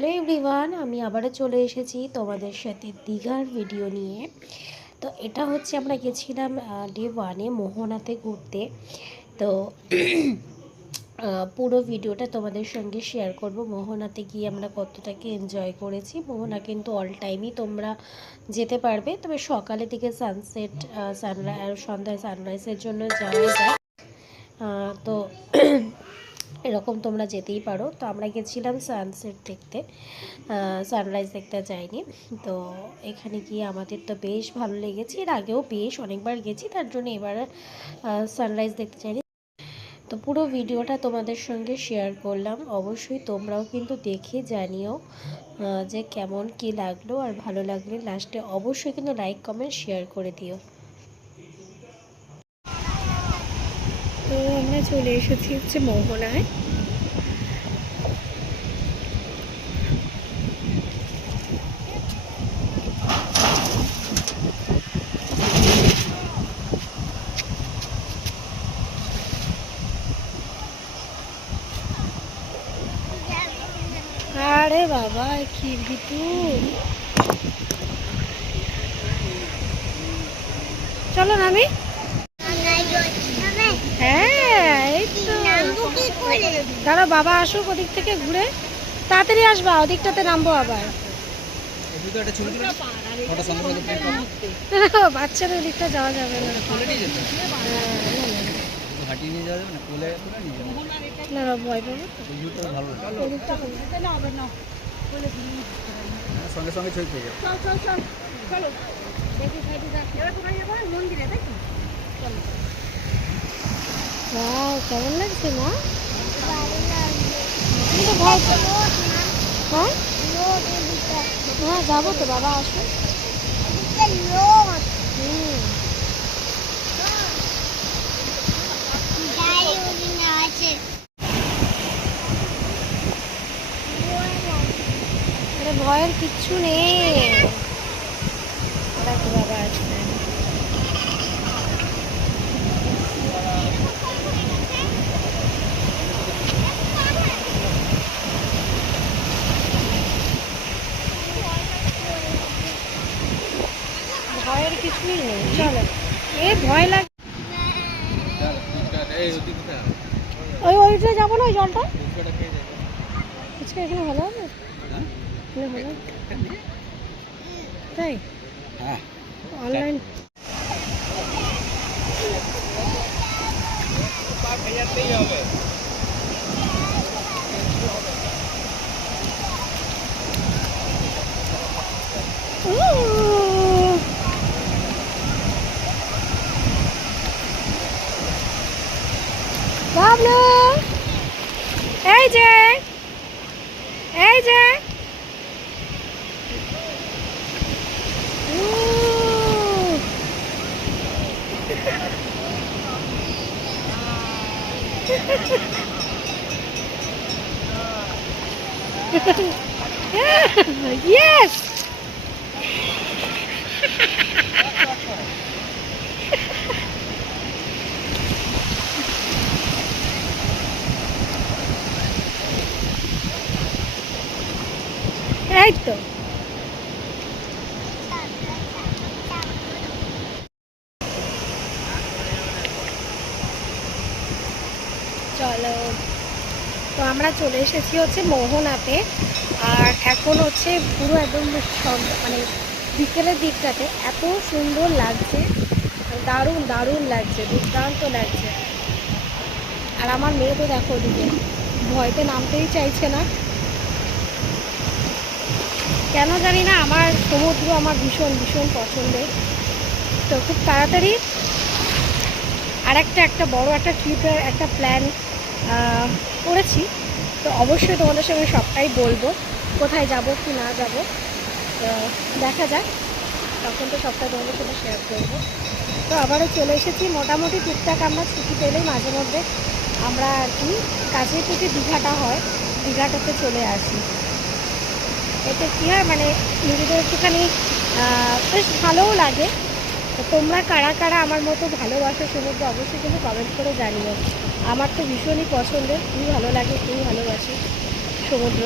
Hello everyone, আমি আবারও চলে এসেছি তোমাদের সাথে দীঘার ভিডিও নিয়ে। তো এটা হচ্ছে আমরা গেছিলাম ডে 1-এ মোহনাতে ঘুরতে। তো পুরো ভিডিওটা তোমাদের সঙ্গে শেয়ার করব। মোহনাতে গিয়ে আমরা কতটাকে এনজয় করেছি। মোহনা কিন্তু অল টাইমই তোমরা যেতে পারবে, তবে সকালের দিকে সানসেট সানরাইজ সন্ধ্যায় সানরাইজের জন্য যাওয়া যায়। তো এরকম তোমরা যেতেই পারো। তো আমরা গেছিলাম সানসেট দেখতে, সানরাইজ দেখতে যাইনি। তো এখানে গিয়ে আমাদের তো বেশ ভালো লেগেছে। এর আগেও বেশ অনেকবার গেছি, তার জন্য এবার সানরাইজ দেখতে চাইনি। তো পুরো ভিডিওটা তোমাদের সঙ্গে শেয়ার করলাম। অবশ্যই তোমরাও কিন্তু দেখে জানিও যে কেমন কি লাগলো, আর ভালো লাগলে লাস্টে অবশ্যই কিন্তু লাইক কমেন্ট শেয়ার করে দিও। তো আমরা চলে এসেছি হচ্ছে মোহনায়। আরে বাবা কি ভিতর, চলো নামি। হ্যাঁ এই তো, দাঁড়া বাবা আসুক ওদিক থেকে ঘুরে, তাড়াতাড়ি আসবা, ওদিকটাতে নামবো আবার। বাচ্চাদের ওদিকটা যাওয়া যাবে না, না ভয় পাবো সঙ্গে সঙ্গে ছবি পেয়ে যাবে। কেমন লাগছে মা? ভয় হ্যাঁ হ্যাঁ যাবো তো, বাবা আসো। ভয়ের কিচ্ছু নেই, দেখো বাবা আসবে। ভয়ের কিছুই নেই, চলো। এ ভয় লাগে, ওইটা যাবো না, ওই জলটা ফুচকা এখানে ভালো হবে, ভালো তাই অনলাইন। বাবলু এই যে, এই যে yes এই তো চলো। তো আমরা চলে এসেছি হচ্ছে মোহনাতে, আর এখন হচ্ছে পুরো একদম মানে বিকেলের দিকটাতে এত সুন্দর লাগছে, দারুণ দারুণ লাগছে, দুর্দান্ত লাগছে। আর আমার মেয়ে তো দেখো ওদিকে ভয়তে নামতেই চাইছে না, কেন জানি না। আমার সমুদ্র আমার ভীষণ ভীষণ পছন্দের। তো খুব তাড়াতাড়ি আর একটা বড় একটা ট্রিপের একটা প্ল্যান করেছি। তো অবশ্যই তোমাদের সঙ্গে সবটাই বলবো, কোথায় যাব কি না যাব, তো দেখা যাক, তখন তো সবটাই তোমাদের সাথে শেয়ার করবো। তো আবারও চলে এসেছি, মোটামুটি টুকটাক আমরা ছুটি পেলেই মাঝে মধ্যে আমরা আর কি কাজের প্রতি দীঘাটা হয়, দীঘাটাতে চলে আসি। এতে কী হয় মানে নিজেদের একটুখানি বেশ ভালোও লাগে। তো তোমরা কারা কারা আমার মতো ভালোবাসো সমুদ্র, অবশ্যই কিন্তু কমেন্ট করে জানিও। আমার তো ভীষণই পছন্দের, খুবই ভালো লাগে, খুবই ভালোবাসি সমুদ্র।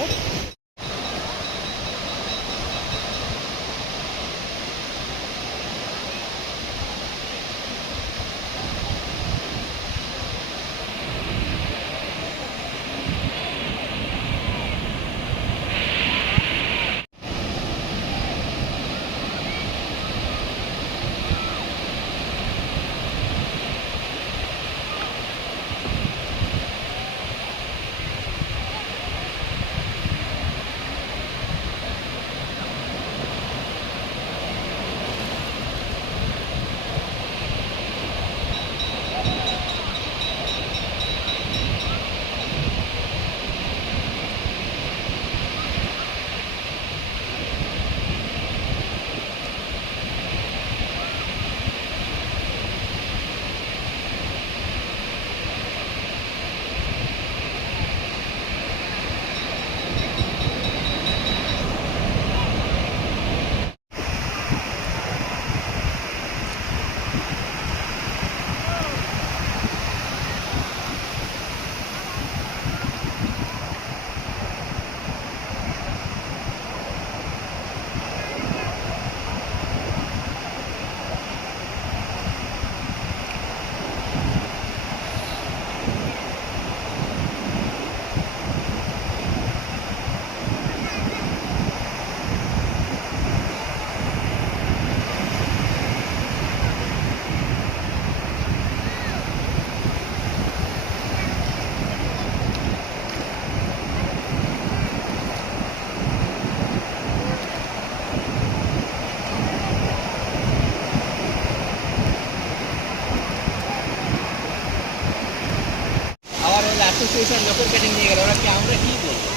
নকল কাটিং নিয়ে গেল, ওরা কি আমরা কি বলবো?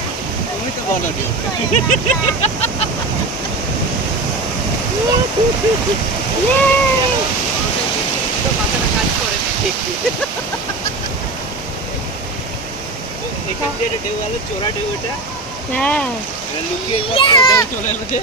তুমি তো বলো নি। তো মাথাটা কাজ করে ঠিক। এখান দিয়ে একটা ঢেউ এলো, চোরা ঢেউ এটা। হ্যাঁ এটা লুকিয়ে পর ঢেউ চলে এলো যে।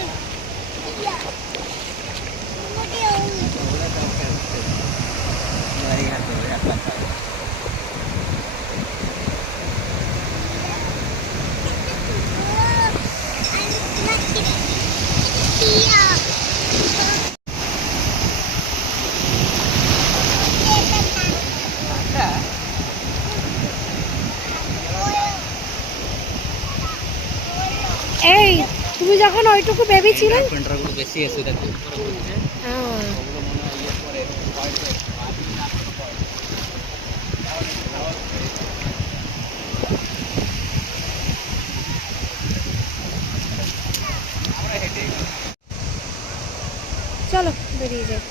এই তুমি যখন ওইটুকু বেবি ছিলে পেন্টারগুলো বেশি আছে দেখো উপরে বলছে। হ্যাঁ ওগুলো মনে হয় ইয়ে করে হয়তো আমরা হেঁটে চলো বেরিয়ে যাই।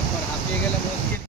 একবার হাঁপিয়ে গেলে মুশকিল।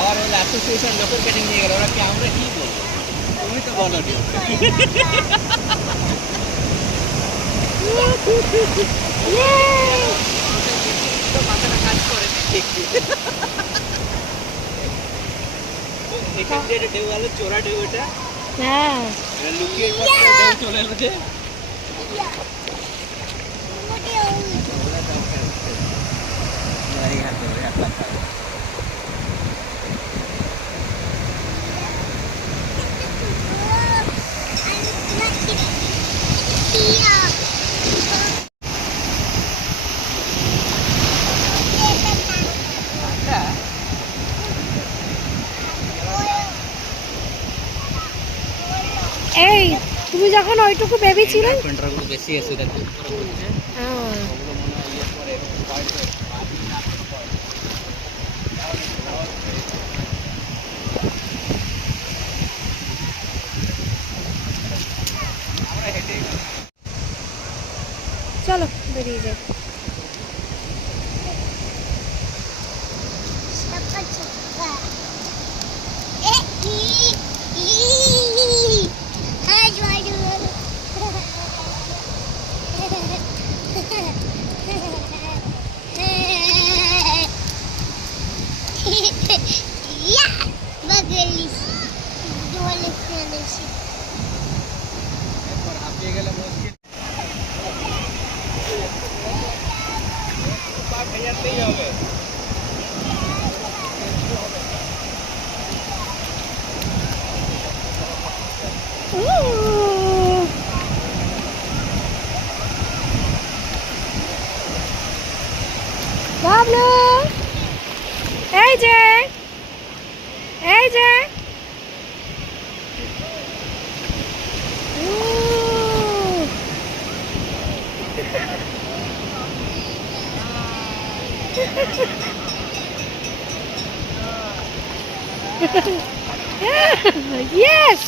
আবার ওই অ্যাসোসিয়েশন নকল কাটিং নিয়ে গেল, ওরা কি আমরা কি বলবো? তুমি তো বলো নি। তো মাথাটা কাজ করে ঠিক। এখান দিয়ে একটা ঢেউ এলো, চোরা ঢেউ এটা। হ্যাঁ এটা লুকিয়ে পর ঢেউ চলে এলো যে। তুমি যখন ওইটুকু বেবি ছিলে পেন্টারগুলো বেশি আছে দেখো উপরে বলছে হ্যাঁ। ওগুলো মনে হয় ইয়ে করে হোয়াইট চলো বেরিয়ে যাই। একবার হাঁপিয়ে গেলে মুশকিল পা ভেজাতেই হবে বাবলু এই যে এই যে yes